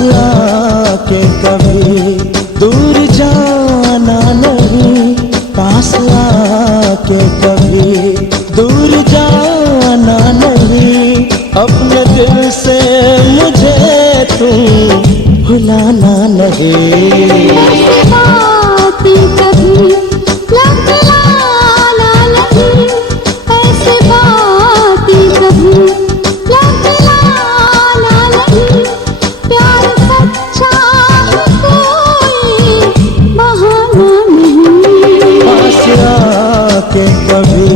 आके कभी दूर जाना नहीं, पास आके कभी दूर जाना नहीं, अपने दिल से मुझे तुम भुलाना नहीं। बातें कभी लगलाना नहीं, ऐसे बातें कभी लगलाना नहीं, प्यार सच्चा है कोई बहाना नहीं। पास आके कभी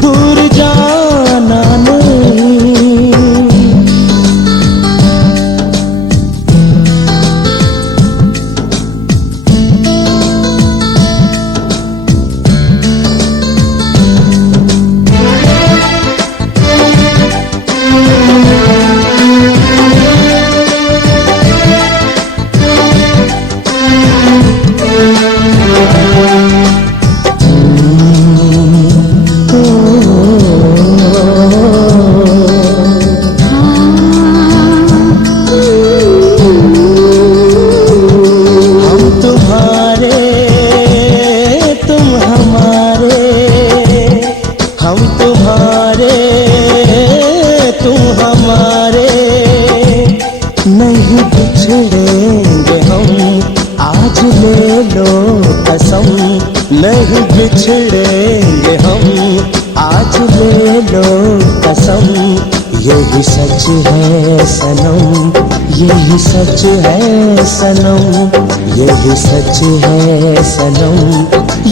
दूर जाना नहीं। हम तुम्हारे तुम हमारे, नहीं बिछड़ेंगे हम, आज ले लो कसम। नहीं बिछड़ेंगे हम, आज ले लो कसम। यही सच है सनम, यही सच है सनम, यही सच है सनम,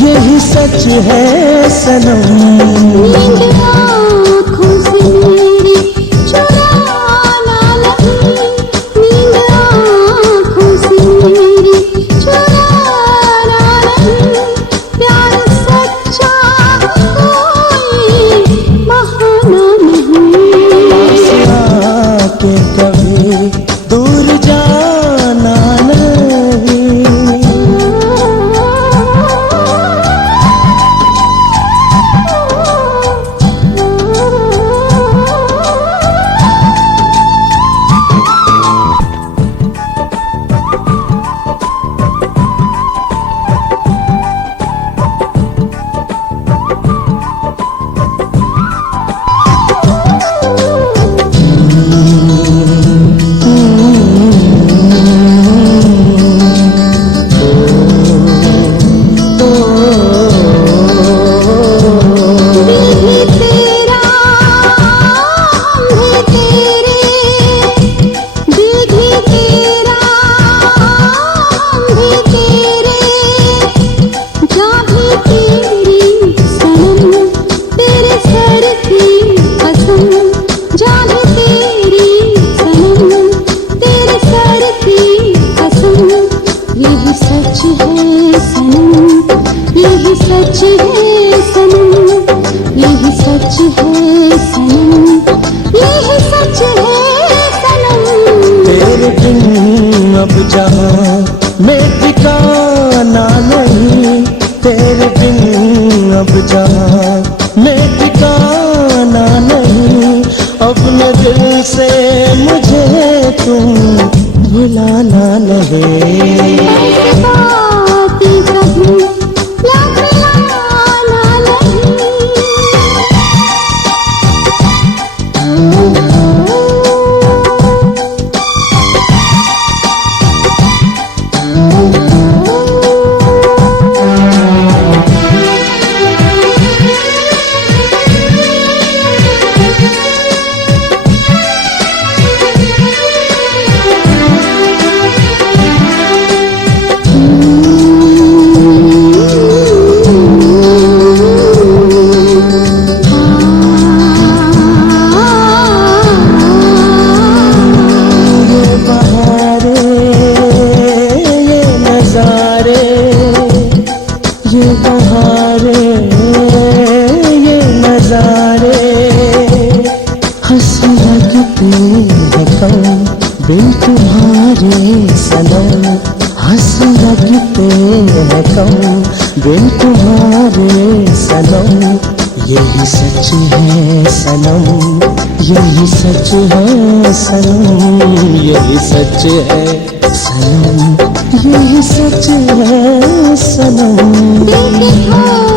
यही सच है सनम। नींद आँखों से मेरी चुराना नहीं, नींद आँखों से मेरी चुराना नहीं, प्यार सच्चा कोई बहाना नहीं। पास आके कभी दूर जाना नहीं। यही सच है सनम, यही सच है सनम, यही सच है सनम। तेरे बिन अब जहाँ में ठिकाना नहीं, तेरे बिन अब जहाँ में ठिकाना नहीं, अपने दिल से मुझे तुम भुलाना नहीं। बातें कभी लगलाना नहीं। ये बहारे ये नजारे हंसी लगती है कम बिन तुम्हारे सनम, हंसी लगते हैं कम बिन तुम्हारे सनम। यही सच है सनम, यही सच है सनम, यही सच है सनम, यही सच है सनम। दिल के